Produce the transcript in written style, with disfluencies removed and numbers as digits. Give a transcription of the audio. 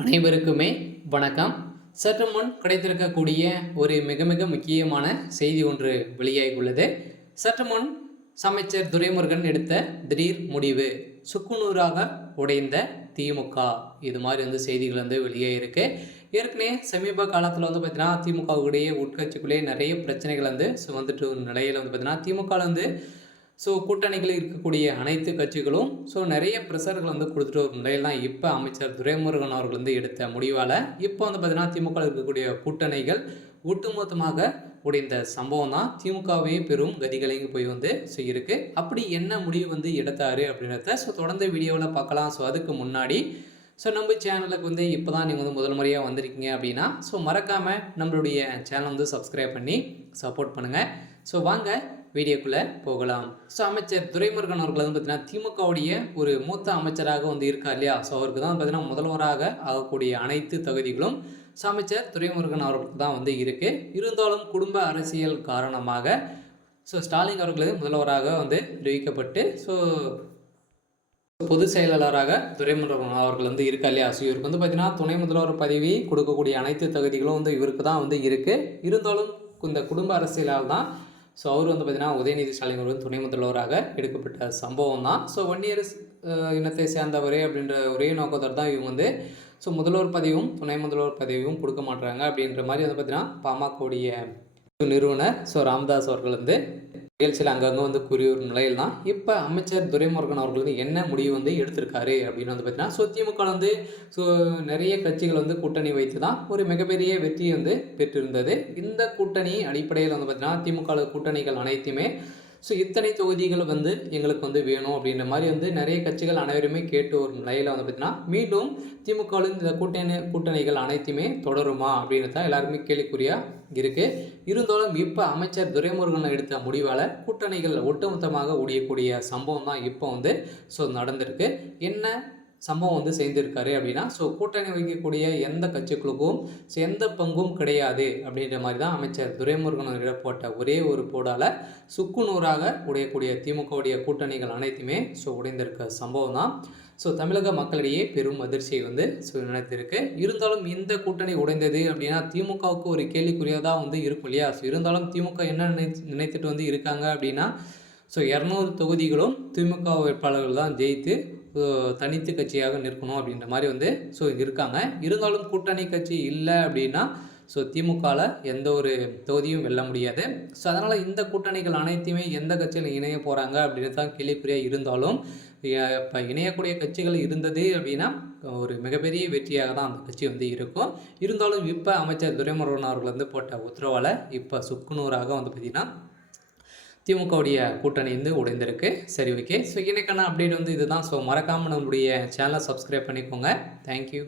அனைவருக்குமே வணக்கம். சற்று முன் கிடைத்திருக்கக்கூடிய ஒரு மிக மிக முக்கியமான செய்தி ஒன்று வெளியாகியுள்ளது. சற்று முன் அமைச்சர் துரைமுருகன் எடுத்த திடீர் முடிவு, சுக்குநூறாக உடைந்த திமுக. இது மாதிரி செய்திகள் வெளியாகிருக்கு. ஏற்கனவே சமீப காலத்தில் பார்த்தீங்கன்னா திமுகவுடைய உட்கட்சிக்குள்ளேயே நிறைய பிரச்சனைகள் வந்துட்டு நிலையில் பார்த்தீங்கன்னா திமுக கூட்டணிகள் இருக்கக்கூடிய அனைத்து கட்சிகளும் நிறைய ப்ரெஷர்கள் கொடுத்துட்டு ஒரு நிலையில் தான் இப்போ அமைச்சர் துரைமுருகன் அவர்கள் எடுத்த முடிவால் இப்போ பார்த்தீங்கன்னா திமுக இருக்கக்கூடிய கூட்டணிகள் ஒட்டுமொத்தமாக உடைந்த சம்பவம் தான் திமுகவே பெரும் கதிகளைங்க போய் செய்யிருக்கு. அப்படி என்ன முடிவு எடுத்தாரு அப்படின்றத தொடர்ந்து வீடியோவில் பார்க்கலாம். அதுக்கு முன்னாடி நம்ம சேனலுக்கு இப்போ தான் நீங்கள் முதல் முறையாக வந்திருக்கீங்க அப்படின்னா மறக்காமல் நம்மளுடைய சேனல் சப்ஸ்கிரைப் பண்ணி சப்போர்ட் பண்ணுங்கள். வாங்க வீடியோக்குள்ளே போகலாம். அமைச்சர் துரைமுருகன் அவர்கள் பார்த்தீங்கன்னா திமுகவுடைய ஒரு மூத்த அமைச்சராக இருக்கார் இல்லையா. அவருக்கு தான் பார்த்தீங்கன்னா முதல்வராக ஆகக்கூடிய அனைத்து தகுதிகளும் அமைச்சர் துரைமுருகன் அவர்களுக்கு தான் இருக்குது. இருந்தாலும் குடும்ப அரசியல் காரணமாக ஸ்டாலின் அவர்கள் முதல்வராக அறிவிக்கப்பட்டு பொதுச் செயலாளராக துரைமுருகன் அவர்கள் இருக்கா இல்லையா. இவருக்கு பார்த்தீங்கன்னா துணை முதல்வர் பதவி கொடுக்கக்கூடிய அனைத்து தகுதிகளும் இவருக்கு தான் இருக்குது. இருந்தாலும் இந்த குடும்ப அரசியலால் தான் அவர் பார்த்தீங்கன்னா உதயநிதி ஸ்டாலின் அவர்கள் துணை முதல்வராக எடுக்கப்பட்ட சம்பவம் தான். வன்னியர் இனத்தை சேர்ந்தவரே அப்படின்ற ஒரே நோக்கத்தோடு தான் இவங்க முதல்வர் பதவியும் துணை முதல்வர் பதவியும் கொடுக்க மாட்டாங்க அப்படின்ற மாதிரி பார்த்தீங்கன்னா பாமகவுடைய நிறுவனர் ராமதாஸ் அவர்கள் நிகழ்ச்சியில் அங்கங்கே கூறிய ஒரு நிலையில் தான் இப்போ அமைச்சர் துரைமுருகன் அவர்கள் என்ன முடிவு எடுத்திருக்காரு அப்படின்னு பார்த்தீங்கன்னா திமுக நிறைய கட்சிகள் கூட்டணி வைத்து தான் ஒரு மிகப்பெரிய வெற்றியை பெற்றிருந்தது. இந்த கூட்டணி அடிப்படையில் பார்த்தீங்கன்னா திமுக கூட்டணிகள் அனைத்துமே இத்தனை தொகுதிகள் எங்களுக்கு வேணும் அப்படின்ற மாதிரி நிறைய கட்சிகள் அனைவருமே கேட்டு ஒரு நிலையில் பார்த்தீங்கன்னா மீண்டும் திமுகவின் இந்த கூட்டணிகள் அனைத்துமே தொடருமா அப்படின்னு தான் எல்லாருமே கேள்விக்குறியாக இருக்குது. இருந்தாலும் இப்போ அமைச்சர் துரைமுருகன் எடுத்த முடிவால் கூட்டணிகள் ஒட்டுமொத்தமாக உடையக்கூடிய சம்பவம் தான் இப்போ நடந்திருக்கு. என்ன சம்பவம் செய்திருக்காரு அப்படின்னா கூட்டணி வைக்கக்கூடிய எந்த கட்சிகளுக்கும் எந்த பங்கும் கிடையாது அப்படின்ற மாதிரி தான் அமைச்சர் துரைமுருகன் போட்ட ஒரே ஒரு போடால் சுக்குநூறாக உடையக்கூடிய திமுகவுடைய கூட்டணிகள் அனைத்துமே உடைந்திருக்க சம்பவம் தான் தமிழக மக்களிடையே பெரும் அதிர்ச்சியை நினைத்திருக்கு. இருந்தாலும் இந்த கூட்டணி உடைந்தது அப்படின்னா திமுகவுக்கு ஒரு கேள்விக்குறியாக தான் இருக்கும் இல்லையா. இருந்தாலும் திமுக என்ன நினைத்துட்டு இருக்காங்க அப்படின்னா 200 தொகுதிகளும் திமுக வேட்பாளர்கள் தான் ஜெயித்து தனித்து கட்சியாக நிற்கணும் அப்படின்ற மாதிரி இருக்காங்க. இருந்தாலும் கூட்டணி கட்சி இல்லை அப்படின்னா திமுகவில் எந்த ஒரு தொகுதியும் வெல்ல முடியாது. அதனால் இந்த கூட்டணிகள் அனைத்துமே எந்த கட்சியில் இணைய போகிறாங்க அப்படின்னு தான் கேள்விக்குறியாக இருந்தாலும் இப்போ இணையக்கூடிய கட்சிகள் இருந்தது அப்படின்னா ஒரு மிகப்பெரிய வெற்றியாக தான் அந்த கட்சி இருக்கும். இருந்தாலும் இப்போ அமைச்சர் துரைமுருகன் அவர்கள் போட்ட உத்தரவால் இப்போ சுக்குநூறாக பார்த்திங்கன்னா திமுகவுடைய கூட்டணி உடைந்திருக்கு. சரி, ஓகே. இன்னைக்கான அப்டேட் இதுதான். மறக்காமல் நம்மளுடைய சேனலை சப்ஸ்கிரைப் பண்ணிக்கோங்க. தேங்க்யூ.